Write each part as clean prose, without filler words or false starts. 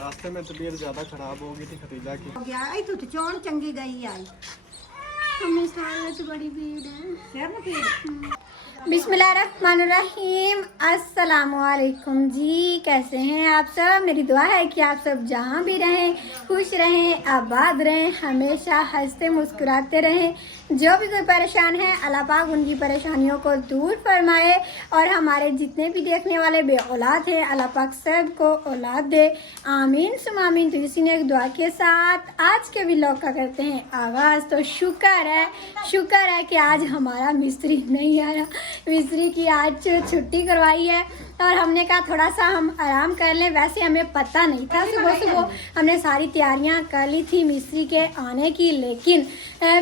रास्ते में तबीयत ज्यादा खराब हो गई थी खतीजा की। हो गया आई तू तो चौन चंगी गई आई। हमें साल से बड़ी भीड़ है। सिर में पीड़। बिस्मिल्लाहिर्रहमानिर्रहीम। अस्सलामुअलैकुम जी, कैसे हैं आप सब। मेरी दुआ है कि आप सब जहाँ भी रहें खुश रहें, आबाद रहें, हमेशा हंसते मुस्कुराते रहें। जो भी कोई परेशान है अल्लाह पाक उनकी परेशानियों को दूर फरमाए और हमारे जितने भी देखने वाले बे औलाद हैं अल्लाह पाक सब को औलाद दे, आमीन सुम आमीन। तो इसी ने एक दुआ के साथ आज के व्लॉग का करते हैं आगाज़। तो शुक्र है कि आज हमारा मिस्त्री नहीं आया। मिस्त्री की आज छुट्टी करवाई है और हमने कहा थोड़ा सा हम आराम कर लें। वैसे हमें पता नहीं था, सुबह हमने सारी तैयारियां कर ली थी मिस्त्री के आने की, लेकिन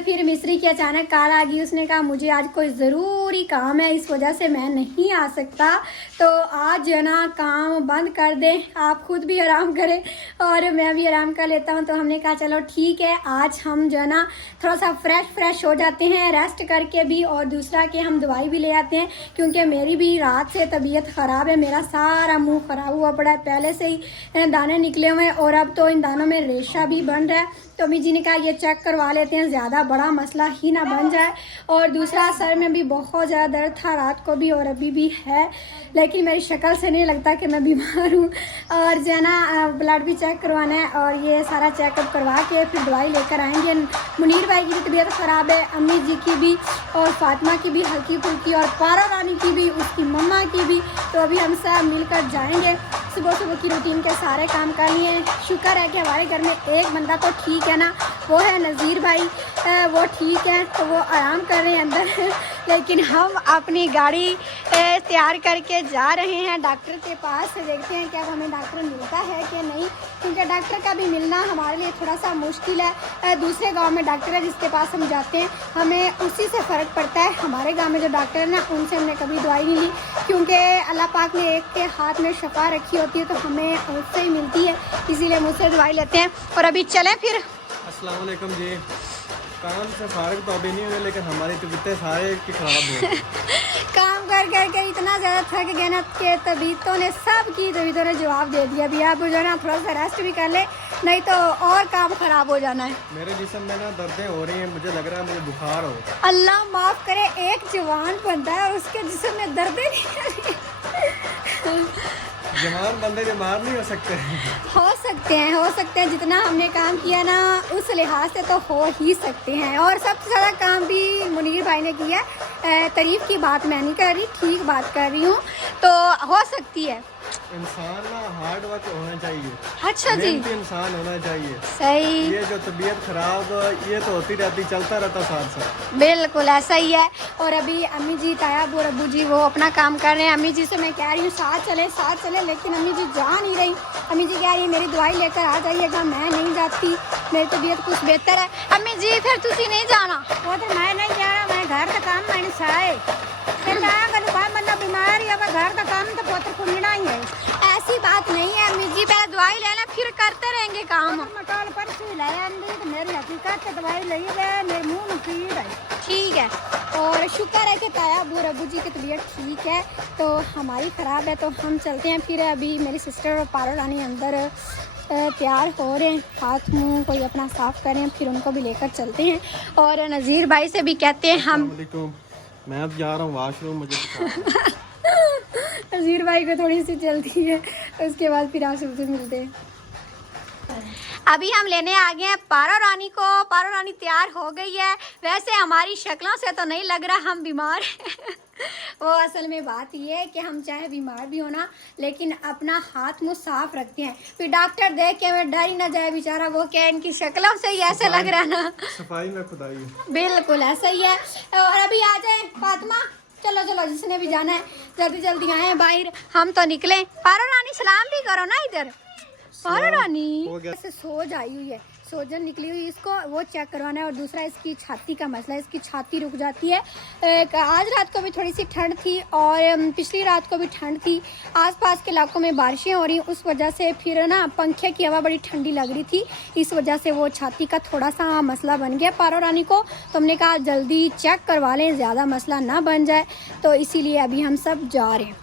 फिर मिस्त्री की अचानक कॉल आ गई। उसने कहा मुझे आज कोई ज़रूरी काम है, इस वजह से मैं नहीं आ सकता। तो आज जो है ना काम बंद कर दें, आप खुद भी आराम करें और मैं भी आराम कर लेता हूँ। तो हमने कहा चलो ठीक है, आज हम जो है ना थोड़ा सा फ्रेश हो जाते हैं रेस्ट करके भी, और दूसरा कि हम दवाई भी ले आते हैं क्योंकि मेरी भी रात से तबीयत ख़राब है। मेरा सारा मुंह ख़राब हुआ पड़ा है, पहले से ही दाने निकले हुए हैं और अब तो इन दानों में रेशा भी बन रहा है। तो अम्मी जी ने कहा ये चेक करवा लेते हैं, ज़्यादा बड़ा मसला ही ना बन जाए। और दूसरा सर में भी बहुत ज़्यादा दर्द था रात को भी और अभी भी है, लेकिन मेरी शक्ल से नहीं लगता कि मैं बीमार हूँ। और जो है ना ब्लड भी चेक करवाना है और ये सारा चेकअप करवा के फिर दवाई लेकर आएंगे। मुनीर भाई की भी तबीयत ख़राब है, अम्मी जी की भी और फातिमा की भी हल्की फुल्की, और पारा रानी की भी, उसकी मम्मा की भी। तो अभी हम सब मिलकर जाएंगे। सुबह की रूटीन के सारे काम कर लिए। शुक्र है कि हमारे घर में एक बंदा तो ठीक है ना, वो है नज़ीर भाई, वो ठीक है, तो वो आराम कर रहे हैं अंदर। लेकिन हम अपनी गाड़ी तैयार करके जा रहे हैं डॉक्टर के पास। देखते हैं क्या हमें डॉक्टर मिलता है कि नहीं, क्योंकि डॉक्टर का भी मिलना हमारे लिए थोड़ा सा मुश्किल है। दूसरे गांव में डॉक्टर है जिसके पास हम जाते हैं, हमें उसी से फ़र्क पड़ता है। हमारे गांव में जो डॉक्टर है ना, उनसे हमने कभी दवाई नहीं ली, क्योंकि अल्लाह पाक ने एक के हाथ में शफा रखी होती है, तो हमें उससे ही मिलती है, इसीलिए मुझसे दवाई लेते हैं। और अभी चलें फिर। अस्सलाम वालेकुम जी। काम से फारिग तो अभी नहीं हुए, लेकिन हमारी तबीयतें सारे की ख़राब हो काम कर के इतना ज़्यादा थक गए ना कि तबीयतों ने सबकी तबीयतों ने जवाब दे दिया। अभी आप जो है ना थोड़ा सा रेस्ट भी कर ले, नहीं तो और काम ख़राब हो जाना है। मेरे जिस्म में ना दर्दें हो रही हैं, मुझे लग रहा है मुझे बुखार हो। अल्लाह माफ़ करे, एक जवान बंदा है उसके जिस्म में दर्दें नहीं। जवान बंदे बीमार नहीं हो सकते हो सकते हैं। जितना हमने काम किया ना उस लिहाज से तो हो ही सकते हैं। और सबसे ज़्यादा काम भी मुनीर भाई ने किया। तारीफ की बात मैं नहीं कर रही, ठीक बात कर रही हूँ, तो हो सकती है। इंसान ना हार्ड वर्क होना चाहिए। अच्छा जी, इंसान होना चाहिए। सही। ये जो तबीयत खराब ये तो होती रहती, चलता रहता साथ साथ। बिल्कुल ऐसा ही है। और अभी अम्मी जी, तायाब और अबू जी वो अपना काम कर रहे हैं। अम्मी जी से मैं कह रही हूँ साथ चले, लेकिन अम्मी जी जा नहीं रही। अम्मी जी कह रही है मेरी दवाई लेकर आ जाइएगा, मैं नहीं जाती, मेरी तबीयत कुछ बेहतर है। अम्मी जी फिर तुसी नहीं जाना? वो तो मैं नहीं जा रहा, मैं घर का काम मैंने साए बंदा बीमार है, घर का काम तो पोतर कुंडना ही है। ऐसी बात नहीं है अम्मी जी, पहले दवाई लेना फिर करते रहेंगे काम। मटोल पर मेरी हकीकत से दवाई ली है, मेरे मुंह में पीड़ है। ठीक है, और शुक्र है कि ताया अबू रबू जी की तबीयत ठीक है, तो हमारी ख़राब है। तो हम चलते हैं फिर। अभी मेरी सिस्टर और पारो रानी अंदर तैयार हो रहे हैं, हाथ मुंह कोई अपना साफ़ करें, फिर उनको भी लेकर चलते हैं। और नज़ीर भाई से भी कहते हैं हम, मैं अब जा रहा हूँ वॉशरूम, मुझे नज़ीर भाई को थोड़ी सी जल्दी है, उसके बाद फिर आपसे मिलते हैं। अभी हम लेने आ गए हैं पारो रानी को। पारो रानी तैयार हो गई है। वैसे हमारी शक्लों से तो नहीं लग रहा हम बीमार हैं। वो असल में बात ये है कि हम चाहे बीमार भी हो ना, लेकिन अपना हाथ मुंह साफ रखते हैं। फिर डॉक्टर देख के हमें डर ही ना जाए बेचारा, वो क्या इनकी शक्लों से ही ऐसे लग रहा है ना। सफाई में खुदाई है। बिल्कुल ऐसा ही है। और अभी आ जाए फातिमा, चलो जिसने भी जाना है जल्दी आए बाहर, हम तो निकले। पारो रानी सलाम भी करो ना इधर। पारो रानी ऐसे सोज आई हुई है, सोजन निकली हुई, इसको वो चेक करवाना है। और दूसरा इसकी छाती का मसला है, इसकी छाती रुक जाती है। आज रात को भी थोड़ी सी ठंड थी और पिछली रात को भी ठंड थी। आसपास के इलाकों में बारिशें हो रही, उस वजह से फिर ना पंखे की हवा बड़ी ठंडी लग रही थी, इस वजह से वो छाती का थोड़ा सा मसला बन गया पारो रानी को। तो हमने कहा जल्दी चेक करवा लें, ज़्यादा मसला ना बन जाए, तो इसीलिए अभी हम सब जा रहे हैं।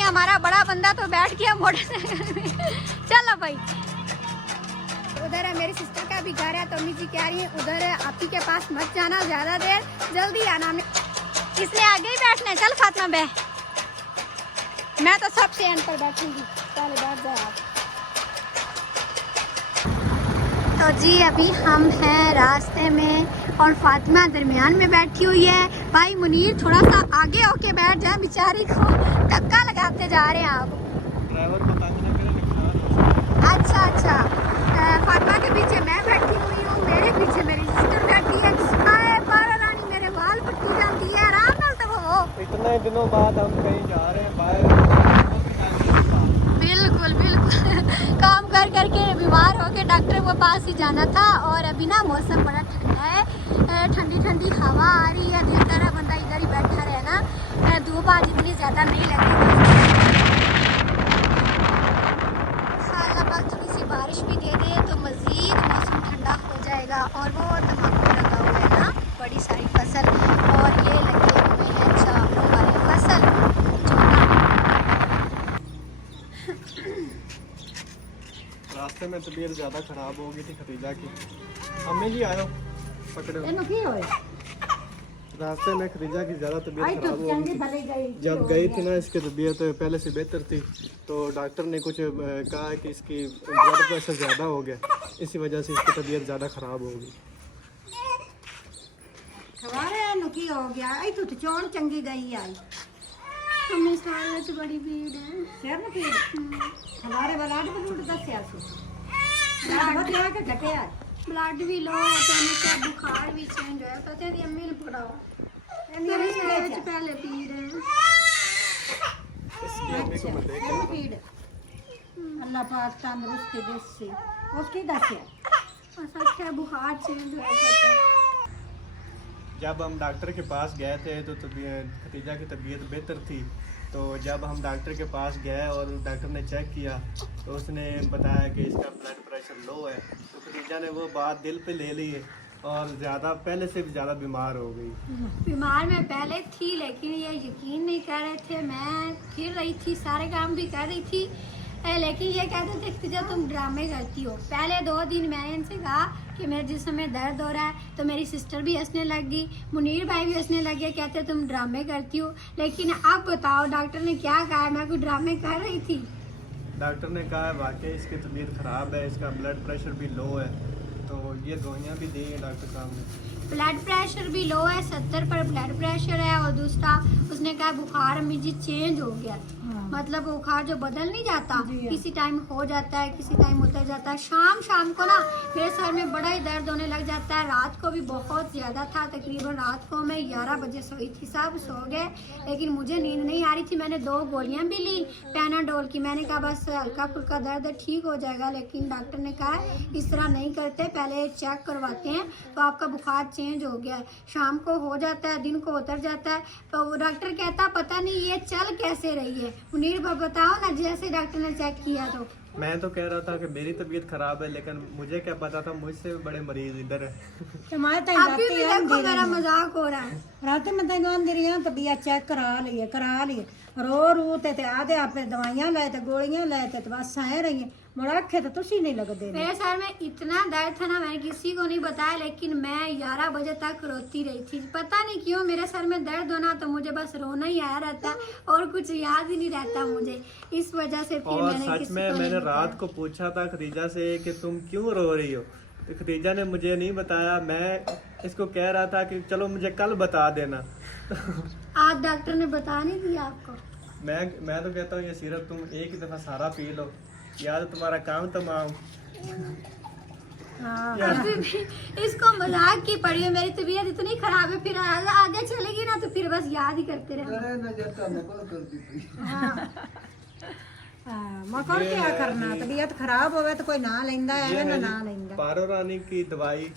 हमारा बड़ा बंदा तो बैठ गया मोटरसाइकिल में। चलो भाई। उधर है मेरी सिस्टर का भी घर है, तो अम्मी जी कह रही है उधर आपी के पास मत जाना ज़्यादा देर, जल्दी आना। हमने इसने आगे ही बैठना है। चल फातिमा बैठ, मैं तो सबसे एंड पर बैठूंगी, पहले बैठ जाओ आप। तो जी अभी हम हैं रास्ते में और फातिमा दरमियान में बैठी हुई है। भाई मुनीर थोड़ा सा आगे होके बैठ जाए, बेचारी को धक्का लगाते जा रहे हैं आप। ड्राइवर को तंग ना करे, नुकसान हो अच्छा अच्छा, फातिमा के पीछे मैं बैठी हुई हूँ, मेरे पीछे मेरी सिस्टर बैठी है। आए पारा रानी मेरे बाल पट्टी जाती है, आराम नाल तो वो। इतने दिनों बाद हम कहीं जा रहे हैं बाहर। बिल्कुल बिल्कुल काम कर करके बीमार होके डॉक्टर के पास ही जाना था। और अभी ना मौसम बड़ा ठंडा है, ठंडी ठंडी हवा आ रही है, दिल कर रहा बंदा इधर ही बैठा रहे ना, धूप आज इतनी ज़्यादा नहीं लगेगी। थोड़ी सी बारिश भी दे दे तो मज़ीद मौसम ठंडा हो जाएगा। और वो तम्बाकू लगा हुआ है ना, बड़ी सारी फसल, और ये लगे हुए हैं चावलों वाली फसल। रास्ते में तबीयत ज़्यादा ख़राब हो गई थी खतीजा की। अम्मी जी आयो पकड़ो। रास्ते में खतीजा की ज़्यादा तबीयत ख़राब हो गई थी। जब गई थी ना, इसकी तबीयत पहले से बेहतर थी, तो डॉक्टर ने कुछ कहा कि इसकी ब्लड प्रेशर ज़्यादा हो गया, इसी वजह से इसकी तबीयत ज़्यादा ख़राब हो गई। की हो गया आई तू चोण चंगी गई आई हमें सारे से बड़ी भीड़ है। सिर न पीड़ हमारे बलाड को लूट दस्या सु बहुत यहाँ के घटे आज ब्लड भी लो, तो बुखार भी चेंज होया, तो तेरी अम्मी ने पकड़ाओ मेरे सिर में पहले पीड़ है। इसकी अम्मी को मैं देख पीड़ अल्लाह पाक तंदुरुस्ती देसी उसकी दस्या ऐसा क्या बुखार चेंज होया। जब हम डॉक्टर के पास गए थे तो खतीजा की तबीयत बेहतर थी, तो जब हम डॉक्टर के पास गए और डॉक्टर ने चेक किया तो उसने बताया कि इसका ब्लड प्रेशर लो है, तो खतीजा ने वो बात दिल पे ले ली है और ज़्यादा पहले से भी ज़्यादा बीमार हो गई। बीमार मैं पहले थी, लेकिन ये यकीन नहीं कर रहे थे। मैं फिर रही थी, सारे काम भी कर रही थी, लेकिन ये कहते थे खतीजा तुम ड्रामे करती हो। पहले 2 दिन मैंने इनसे कहा कि मेरे जिस्म में दर्द हो रहा है, तो मेरी सिस्टर भी हंसने लग गई, मुनीर भाई भी हंसने लग गया, कहते तुम ड्रामे करती हो। लेकिन अब बताओ डॉक्टर ने क्या कहा, मैं कोई ड्रामे कर रही थी? डॉक्टर ने कहा वाकई इसकी तबीयत ख़राब है, इसका ब्लड प्रेशर भी लो है, तो ये दवाइयाँ भी दी हैं डॉक्टर साहब ने। ब्लड प्रेशर भी लो है, 70 पर ब्लड प्रेशर है। और दूसरा उसने कहा बुखार अम्मी जी चेंज हो गया, मतलब बुखार जो बदल नहीं जाता, किसी टाइम हो जाता है, किसी टाइम उतर जाता है। शाम को ना मेरे सर में बड़ा ही दर्द होने लग जाता है। रात को भी बहुत ज़्यादा था, तकरीबन रात को मैं 11 बजे सोई थी, सब सो गए, लेकिन मुझे नींद नहीं आ रही थी। मैंने 2 गोलियां भी ली पैनाडोल की, मैंने कहा बस हल्का फुल्का दर्द ठीक हो जाएगा, लेकिन डॉक्टर ने कहा इस तरह नहीं करते, पहले चेक करवाते हैं, तो आपका बुखार चेंज हो गया। शाम को हो जाता है, दिन को उतर जाता है, तो वो डॉक्टर कहता पता नहीं ये चल कैसे रही है। मुनीर बताओ ना, जैसे डॉक्टर ने चेक किया तो मैं तो कह रहा था कि मेरी तबीयत खराब है, लेकिन मुझे क्या पता था मुझसे भी बड़े मरीज इधर है। अभी भी देखो मेरा मजाक हो रहा है। रात में तेन आंदी रही तबीयत चेक करा लिए रो ते आधे आपे दवाइयां लाए थे, गोलियां लाए थे, तो बस आए रही मुड़ा आखे तो तुसी नहीं लगते। मेरे सर में इतना दर्द था ना, मैंने किसी को नहीं बताया, लेकिन मैं 11 बजे तक रोती रही थी। पता नहीं क्यों मेरे सर में दर्द होना तो मुझे बस रोना ही आया रहता और कुछ याद ही नहीं रहता मुझे, इस वजह से फिर और सच में मैंने रात को पूछा था खतीजा से कि तुम क्यों रो रही हो, तो खतीजा ने मुझे नहीं बताया। मैं इसको कह रहा था कि चलो मुझे कल बता देना। आज डॉक्टर ने बता नहीं दिया आपको? मैं तो कहता हूँ ये सिर्फ तुम एक ही दफा सारा पी लो, याद तुम्हारा काम तमाम। अभी भी इसको मजाक की पड़ी है, मेरी तबीयत इतनी खराब है, फिर आगे चलेगी ना तो फिर बस याद ही करते रहे। मकर क्या करना, तबीयत खराब होवे तो कोई ना लेंदा है ना लेंदा। पारो रानी की दवाई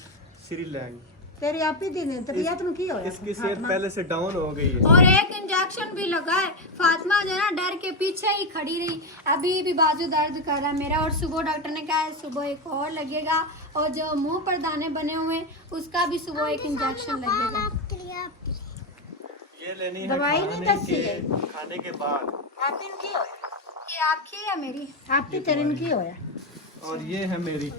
श्री लैंग तेरी आप ही दी तबीयत में की होया, इसकी सेहत पहले से डाउन हो गई है। और एक इंजेक्शन भी लगा है। फातिमा जो है ना डर के पीछे ही खड़ी रही, अभी भी बाजू दर्द कर रहा है मेरा। और सुबह डॉक्टर ने कहा है सुबह एक और लगेगा, और जो मुंह पर दाने बने हुए उसका भी सुबह एक इंजेक्शन लगेगा। ये लेनी है दवाई खाने के बाद। आपकी की होया, ये आपकी है मेरी? आपकी तेरे की होया, और ये है मेरी।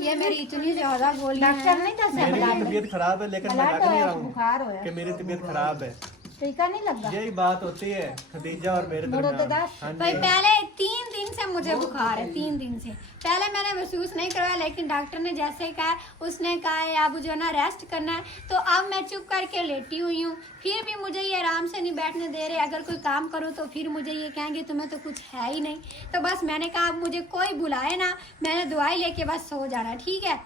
ये मेरी इतनी ज्यादा गोलियां डॉक्टर नहीं दस मेरी तबीयत खराब है लेकिन मैं लग नहीं रहा हूँ बुखार होया कि मेरी तबीयत खराब है। टीका नहीं लगा यही बात होती है खदीजा और मेरे दरमियान। हाँ भाई जी। पहले 3 दिन से मुझे बुखार है, 3 दिन से। पहले मैंने महसूस नहीं करवाया, लेकिन डॉक्टर ने जैसे ही कहा, उसने कहा है अब जो ना रेस्ट करना है, तो अब मैं चुप करके लेटी हुई हूँ। फिर भी मुझे ये आराम से नहीं बैठने दे रहे। अगर कोई काम करूँ तो फिर मुझे ये कहेंगे तुम्हें तो कुछ है ही नहीं। तो बस मैंने कहा अब मुझे कोई बुलाए ना, मैंने दवाई लेके बस सो जाना, ठीक है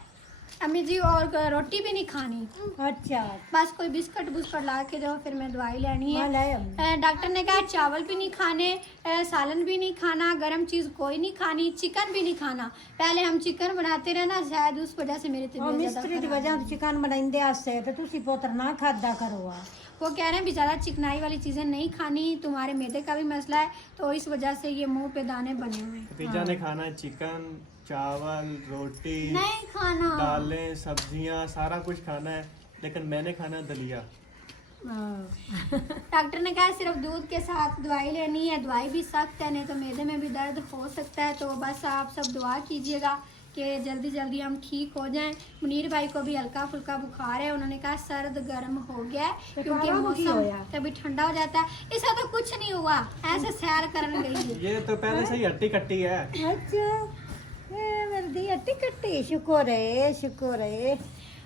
अम्मी जी। और रोटी भी नहीं खानी, अच्छा बस कोई बिस्कुट बुस्कुट ला के दो, फिर मैं दवाई लेनी हाँ, लाए है। डॉक्टर ने कहा चावल भी नहीं खाने, सालन भी नहीं खाना, गरम चीज़ कोई नहीं खानी, चिकन भी नहीं खाना। पहले हम चिकन बनाते रहे ना, शायद उस वजह से मेरी और तबीयत मिस्त्री ज़्यादा की खराब वजह से चिकन बनाइंदे आसे तो तुसी पुत्र ना खादा करो आ। वो कह रहे हैं भी ज़्यादा चिकनाई वाली चीज़ें नहीं खानी, तुम्हारे मैदे का भी मसला है, तो इस वजह से ये मुंह पे दाने बने हुए हैं। खदीजा ने खाना है चिकन, चावल, रोटी, नहीं खाना। दालें, सब्जियां, सारा कुछ खाना है, लेकिन मैंने खाना है दलिया। डॉक्टर ने कहा सिर्फ दूध के साथ दवाई लेनी है, दवाई भी सख्त है, नहीं तो मैदे में भी दर्द हो सकता है। तो बस आप सब दुआ कीजिएगा कि जल्दी जल्दी हम ठीक हो जाएं। मुनीर भाई को भी हल्का फुल्का बुखार है, उन्होंने कहा सर्द गर्म हो गया है, क्योंकि मौसम कभी ठंडा हो जाता है। इसका तो कुछ नहीं हुआ, ऐसे सैर करने गई है। ये तो पहले से ही हट्टी कट्टी है। अच्छा मेरी दी हट्टी कट्टी, शुक्र है शुक्र है।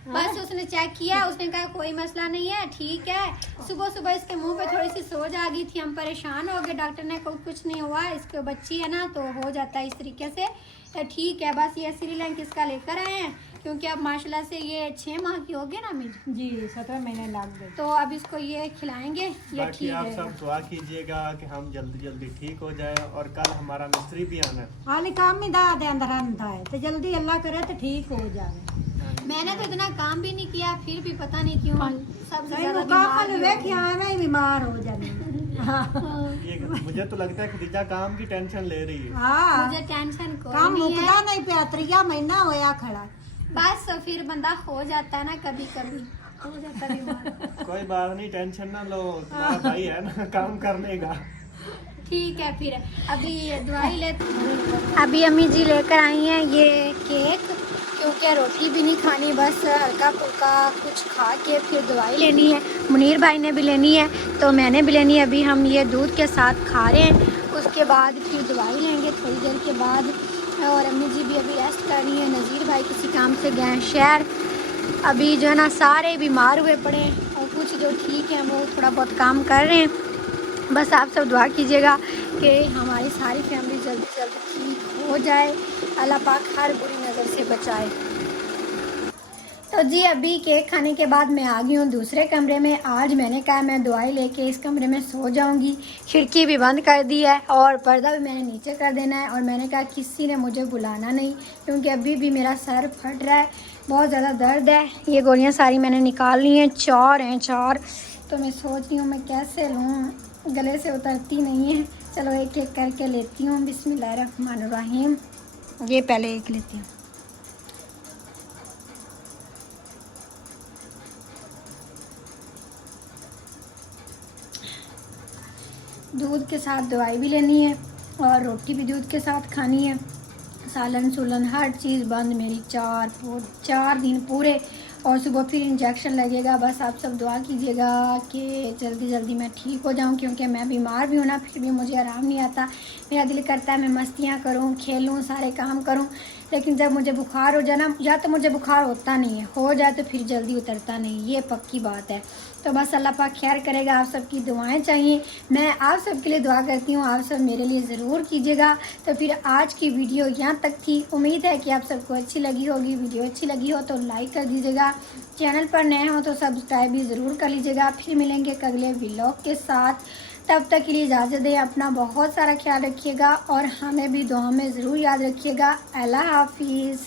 बस उसने चेक किया, उसने कहा कोई मसला नहीं है, ठीक है। सुबह सुबह इसके मुंह पे थोड़ी सी सोज आ गई थी, हम परेशान हो गए। डॉक्टर ने कहा कुछ नहीं हुआ, इसके बच्ची है ना तो हो जाता है इस तरीके से, तो ठीक है। बस ये श्रीलंक इसका लेकर आए हैं, क्योंकि अब माशाल्लाह से ये 6 माह की हो गई ना अम्मी जी 17 महीने लग गए। तो अब इसको ये खिलाएंगे, ये बाकी ठीक आप है। सब दुआ कीजिएगा कि हम जल्दी जल्दी ठीक हो जाए। और कल हमारा मिस्त्री भी आना है। हाली काम ही दा दे अंदर आंदा है तो जल्दी अल्लाह करे तो ठीक हो जाए। मैंने तो इतना काम भी नहीं किया, फिर भी पता नहीं क्यों सबसे कई ज्यादा मुकाबल बीमार वे कि मैं ही बीमार हो जाने। ये मुझे तो लगता है खदीजा काम की टेंशन ले रही है। हाँ मुझे टेंशन काम कोई नहीं मुकदा है। नहीं पे 3 महीना होया खड़ा। बस फिर बंदा हो जाता है ना, कभी कभी हो जाता है बीमार। कोई बात नहीं, टेंशन ना लो, तुम्हारा भाई है ना काम करने का। ठीक है फिर अभी ये दवाई ले। अभी अम्मी जी लेकर आई हैं ये केक, क्योंकि रोटी भी नहीं खानी, बस हल्का फुल्का कुछ खा के फिर दवाई लेनी है। मुनीर भाई ने भी लेनी है तो मैंने भी लेनी है। अभी हम ये दूध के साथ खा रहे हैं, उसके बाद फिर दवाई लेंगे थोड़ी देर के बाद। और अम्मी जी भी अभी रेस्ट कर रही है। नज़ीर भाई किसी काम से गए हैं शहर। अभी जो है ना सारे बीमार हुए पड़े हैं, और कुछ जो ठीक हैं वो थोड़ा बहुत काम कर रहे हैं। बस आप सब दुआ कीजिएगा कि हमारी सारी फैमिली जल्दी जल्दी ठीक हो जाए, अल्लाह पाक हर बुरी नज़र से बचाए। तो जी अभी केक खाने के बाद मैं आ गई हूँ दूसरे कमरे में। आज मैंने कहा मैं दवाई लेके इस कमरे में सो जाऊँगी। खिड़की भी बंद कर दी है और पर्दा भी मैंने नीचे कर देना है। और मैंने कहा किसी ने मुझे बुलाना नहीं, क्योंकि अभी भी मेरा सर फट रहा है, बहुत ज़्यादा दर्द है। ये गोलियाँ सारी मैंने निकाल ली हैं, 4 हैं 4। तो मैं सोच रही हूँ मैं कैसे लूँ, गले से उतरती नहीं है। चलो एक एक करके लेती हूँ। बिस्मिल्लाहिर्रहमानिर्रहीम। ये पहले एक लेती हूँ। दूध के साथ दवाई भी लेनी है और रोटी भी दूध के साथ खानी है। सालन सुलन हर चीज़ बंद मेरी 4 दिन पूरे। और सुबह फिर इंजेक्शन लगेगा। बस आप सब दुआ कीजिएगा कि जल्दी जल्दी मैं ठीक हो जाऊं, क्योंकि मैं बीमार भी हूं ना, फिर भी मुझे आराम नहीं आता। मेरा दिल करता है मैं मस्तियां करूं, खेलूं, सारे काम करूं, लेकिन जब मुझे बुखार हो जाए ना, या तो मुझे बुखार होता नहीं है, हो जाए तो फिर जल्दी उतरता नहीं, ये पक्की बात है। तो बस अल्लाह पाक खैर करेगा। आप सबकी दुआएं चाहिए, मैं आप सब के लिए दुआ करती हूँ, आप सब मेरे लिए ज़रूर कीजिएगा। तो फिर आज की वीडियो यहाँ तक थी। उम्मीद है कि आप सबको अच्छी लगी होगी। वीडियो अच्छी लगी हो तो लाइक कर दीजिएगा, चैनल पर नए हो तो सब्सक्राइब भी ज़रूर कर लीजिएगा। फिर मिलेंगे अगले व्लॉग के साथ, तब तक के लिए इजाज़त दें। अपना बहुत सारा ख्याल रखिएगा और हमें भी दुआ में ज़रूर याद रखिएगा। अल्लाह हाफिज़।